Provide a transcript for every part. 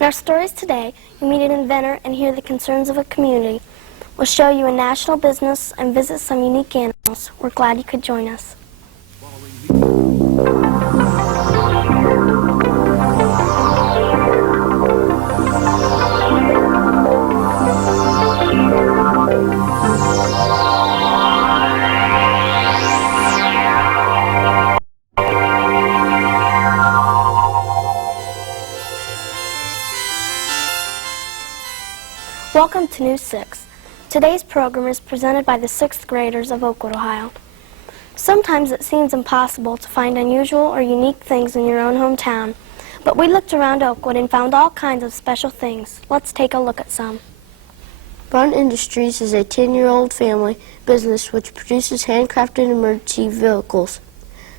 In our stories today, you meet an inventor and hear the concerns of a community. We'll show you a national business and visit some unique animals. We're glad you could join us. Welcome to News 6. Today's program is presented by the 6th graders of Oakwood, Ohio. Sometimes it seems impossible to find unusual or unique things in your own hometown, but we looked around Oakwood and found all kinds of special things. Let's take a look at some. Bond Industries is a 10-year-old family business which produces handcrafted emergency vehicles.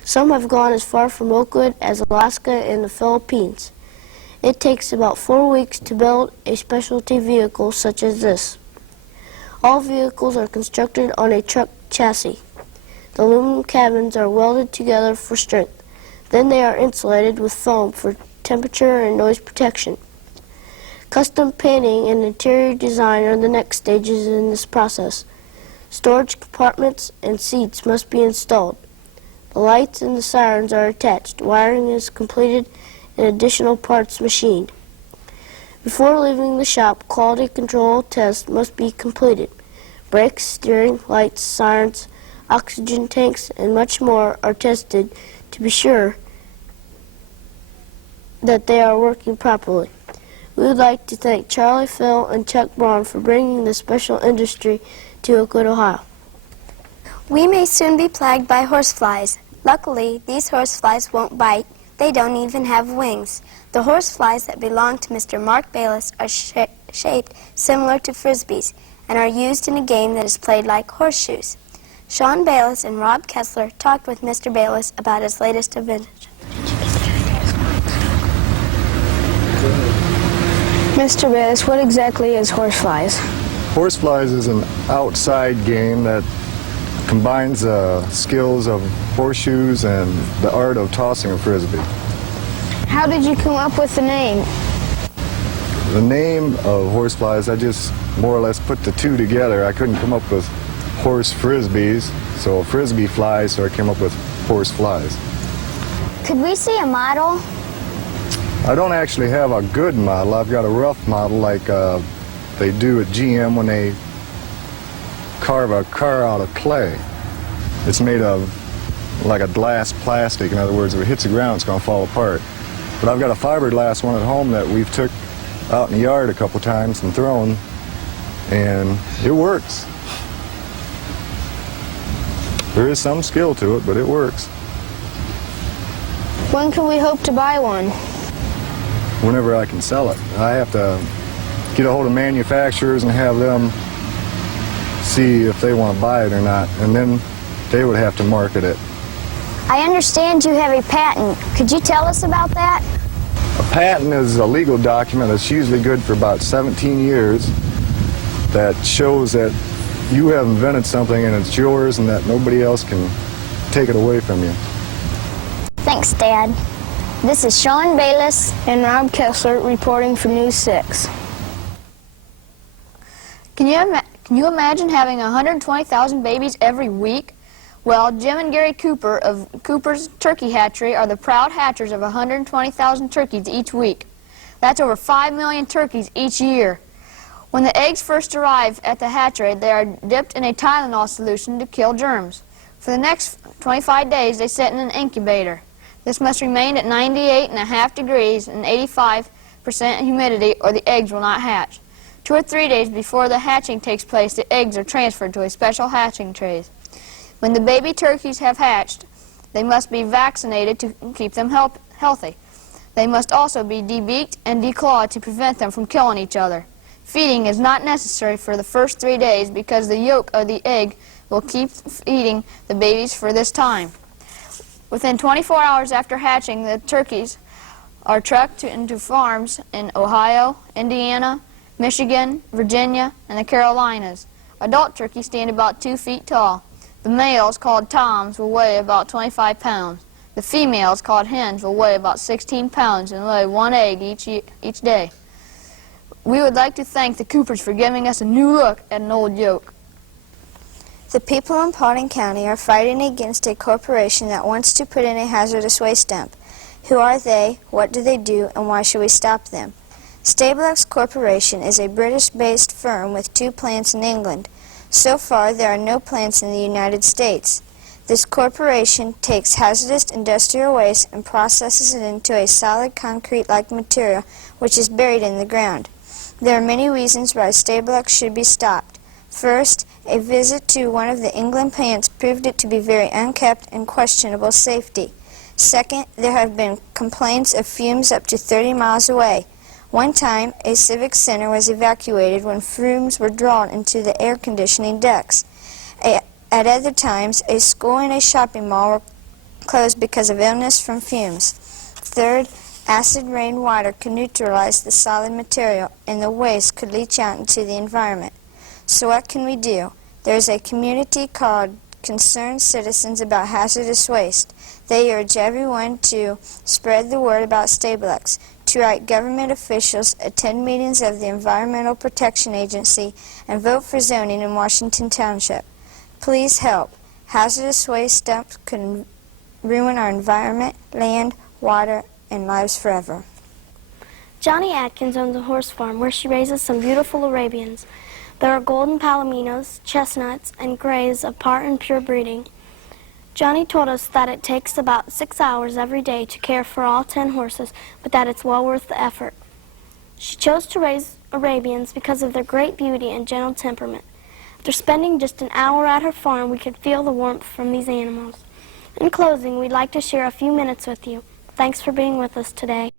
Some have gone as far from Oakwood as Alaska and the Philippines. It takes about 4 weeks to build a specialty vehicle such as this. All vehicles are constructed on a truck chassis. The aluminum cabins are welded together for strength. Then they are insulated with foam for temperature and noise protection. Custom painting and interior design are the next stages in this process. Storage compartments and seats must be installed. The lights and the sirens are attached. Wiring is completed and additional parts machined. Before leaving the shop, quality control tests must be completed. Brakes, steering, lights, sirens, oxygen tanks, and much more are tested to be sure that they are working properly. We would like to thank Charlie, Phil, and Chuck Braun for bringing this special industry to Oakwood, Ohio. We may soon be plagued by horseflies. Luckily, these horseflies won't bite. They don't even have wings. The horseflies that belong to Mr. Mark Bayless are shaped similar to frisbees and are used in a game that is played like horseshoes. Sean Bayless and Rob Kessler talked with Mr. Bayless about his latest invention. Mr. Bayless, what exactly is horseflies? Horseflies is an outside game that combines the skills of horseshoes and the art of tossing a frisbee. How did you come up with the name? The name of horseflies, I just more or less put the two together. I couldn't come up with horse frisbees, so frisbee flies, so I came up with horse flies. Could we see a model? I don't actually have a good model. I've got a rough model like they do at GM when they carve a car out of clay. It's made of like a glass plastic. In other words, if it hits the ground, it's going to fall apart. But I've got a fiberglass one at home that we've took out in the yard a couple times and thrown, and it works. There is some skill to it, but it works. When can we hope to buy one? Whenever I can sell it. I have to get a hold of manufacturers and have them see if they want to buy it or not, and then they would have to market it. I understand you have a patent. Could you tell us about that? A patent is a legal document that's usually good for about 17 years that shows that you have invented something and it's yours and that nobody else can take it away from you. Thanks, Dad. This is Sean Bayless and Rob Kessler reporting for News 6. Can you imagine having 120,000 babies every week? Well, Jim and Gary Cooper of Cooper's Turkey Hatchery are the proud hatchers of 120,000 turkeys each week. That's over 5 million turkeys each year. When the eggs first arrive at the hatchery, they are dipped in a Tylenol solution to kill germs. For the next 25 days, they sit in an incubator. This must remain at 98.5 degrees and 85% humidity, or the eggs will not hatch. 2 or 3 days before the hatching takes place, the eggs are transferred to a special hatching trays. When the baby turkeys have hatched, they must be vaccinated to keep them healthy. They must also be debeaked and declawed to prevent them from killing each other. Feeding is not necessary for the first 3 days because the yolk of the egg will keep feeding the babies for this time. Within 24 hours after hatching, the turkeys are trucked into farms in Ohio, Indiana, Michigan, Virginia, and the Carolinas. Adult turkeys stand about 2 feet tall. The males, called toms, will weigh about 25 pounds. The females, called hens, will weigh about 16 pounds and lay 1 egg each day. We would like to thank the Coopers for giving us a new look at an old joke. The people in Paulding County are fighting against a corporation that wants to put in a hazardous waste dump. Who are they, what do they do, and why should we stop them? Stablex Corporation is a British-based firm with 2 plants in England. So far, there are no plants in the United States. This corporation takes hazardous industrial waste and processes it into a solid concrete-like material which is buried in the ground. There are many reasons why Stablex should be stopped. First, a visit to one of the England plants proved it to be very unkept and questionable safety. Second, there have been complaints of fumes up to 30 miles away. One time, a civic center was evacuated when fumes were drawn into the air conditioning ducts. At other times, a school and a shopping mall were closed because of illness from fumes. Third, acid rainwater could neutralize the solid material and the waste could leach out into the environment. So what can we do? There's a community called Concerned Citizens About Hazardous Waste. They urge everyone to spread the word about Stablex, to write government officials, attend meetings of the Environmental Protection Agency, and vote for zoning in Washington Township. Please help. Hazardous waste dumps could ruin our environment, land, water, and lives forever. Johnny Atkins owns a horse farm where she raises some beautiful Arabians. There are golden palominos, chestnuts, and grays of part and pure breeding. Johnny told us that it takes about 6 hours every day to care for all 10 horses, but that it's well worth the effort. She chose to raise Arabians because of their great beauty and gentle temperament. After spending just an hour at her farm, we could feel the warmth from these animals. In closing, we'd like to share a few minutes with you. Thanks for being with us today.